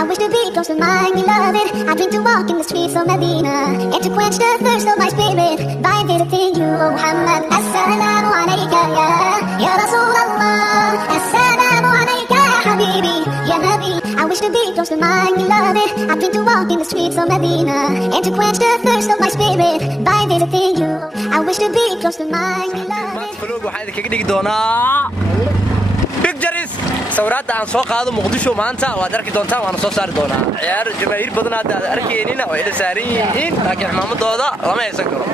I wish to be close to mine, beloved. I dream to walk in the streets of Medina and to quench the thirst of my spirit by visiting you, O Muhammad. Assalamu alayka ya Rasulullah. Assalamu alayka ya Habibi, ya Nabi. I wish to be close to mine, beloved. I dream to walk in the streets of Medina and to quench the thirst of my spirit by visiting you. I wish to be close to mine, beloved. فلوق waxaa idinkaga dhigi doonaa pictures sawirada aan soo qaado Muqdisho maanta waad arki doontaan waana soo saari doonaa ciyaar jamaahir badan aad arkeenina oo ila saaran yihiin laakiin ximaamadooda lama haysan karo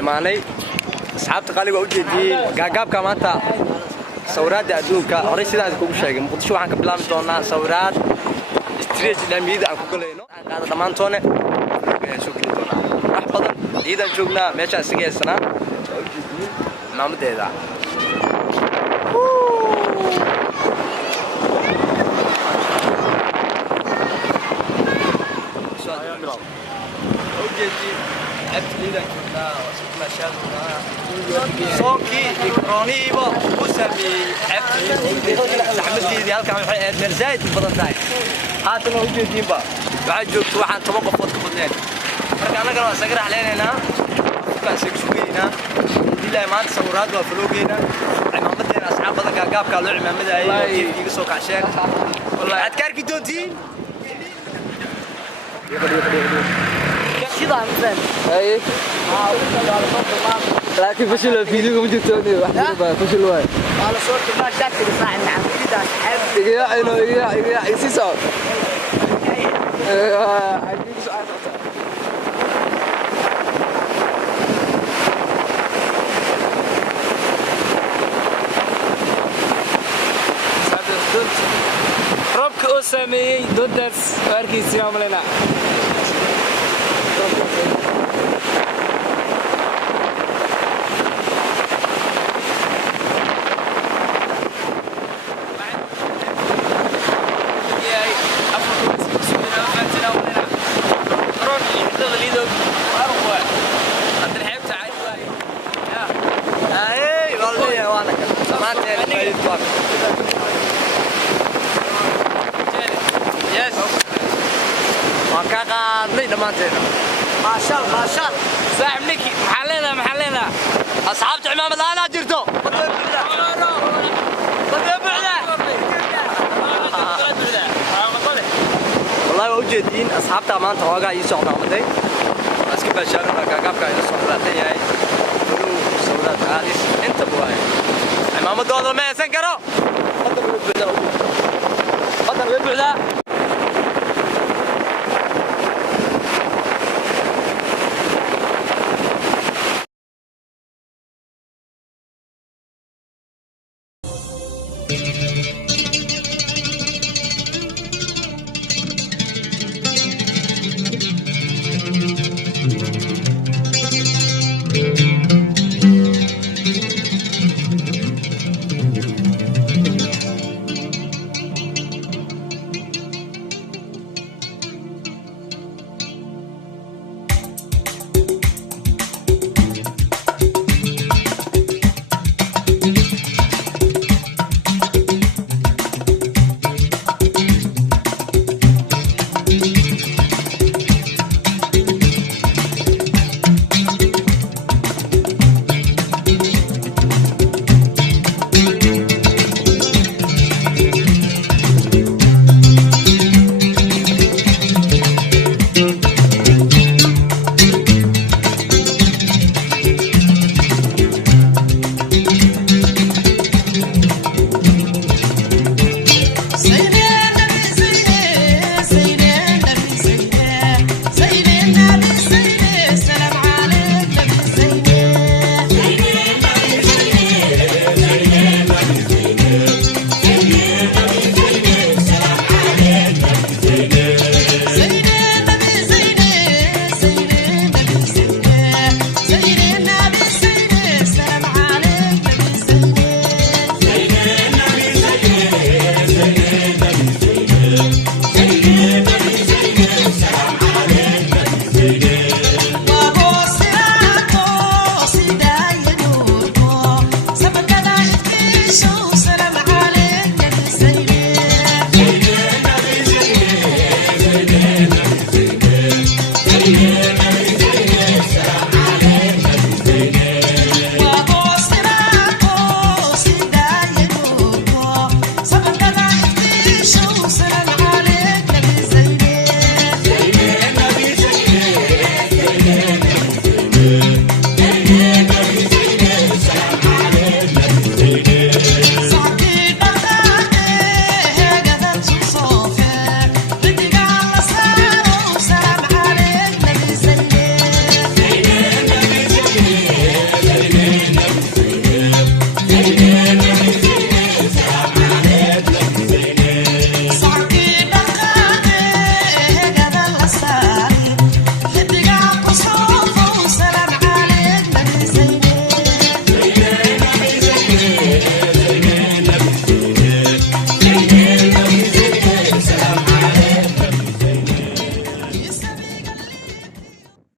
imaanay asxaabta qaliga u jeediyay gaagaabka maanta sawirada adduunka hore sidaas ugu sheegay Muqdisho waxaan ka bilaabi doonaa sawirad street laamiyada aan ku galayno aan qaado dhamaantoone soo geli doonaa wax badan ciidan joognaa meesha sigeysana maamadeeda صوكي إكرانيبا وسامي حمدي هالكام waxay مرزايد badan tahay haatan oo jeedin ba waxa joogto waxaan toban qofood ka badneen marka anaga waa sagar xaleynayna ka sugayna ilaa maanta sawiraad waa floogeena cimaamadeena asxaab badan gaagaabka loo cimaamaday iga soo kacsheen wallahi aad kaarki doontiin شيء ضامن اي لكن فشل الفيديو كم جبتوني واحد فشل واحد على صوت ما شكل صاع نعم كده يا انه يا يسيسو عندي سؤال ربك أسامي دودس أركيس يوم لنا ما شاء الله صاحب نكي محلنا اصحاب عمام انا جرتو والله وجدين اصحابتا maanta hooga ii soo dhaqday aska bashaarada gaagabka ila soo raatay yahay sawirada aadis inta buay imaamadooda ma aysan karo hadda way buuxdaa Take it,